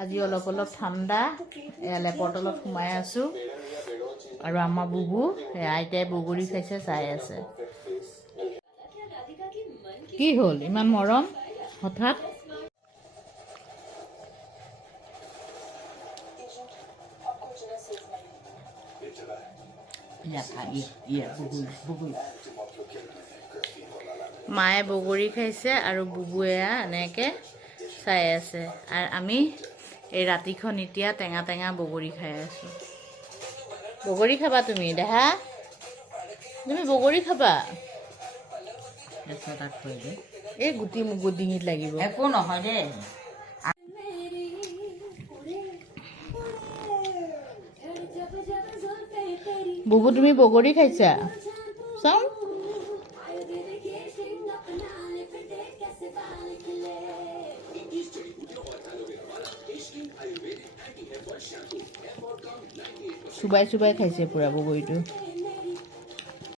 আজি অলপ অলপ ঠাণ্ডা লেপৰ তলত সোমাই আছোঁ আৰু আমাৰ বুবু আইতাই বগৰী খাইছে চাই আছে। কি হ'ল ইমান মৰম হঠাৎ? মায়ে বগৰী খাইছে আৰু বুবুৱে এনেকৈ চাই আছে আৰু আমি এই ৰাতিখন এতিয়া টেঙা টেঙা বগৰী খাই আছোঁ। বগৰী খাবা তুমি দেহা? তুমি বগৰী খাবা? এই গুটি মুগুৰ ডিঙিত লাগিব। একো নহয় দেই। বুবু তুমি বগৰী খাইছা? চাওঁ চুবাই চুবাই খাইছে পুৰা বগৰীটো।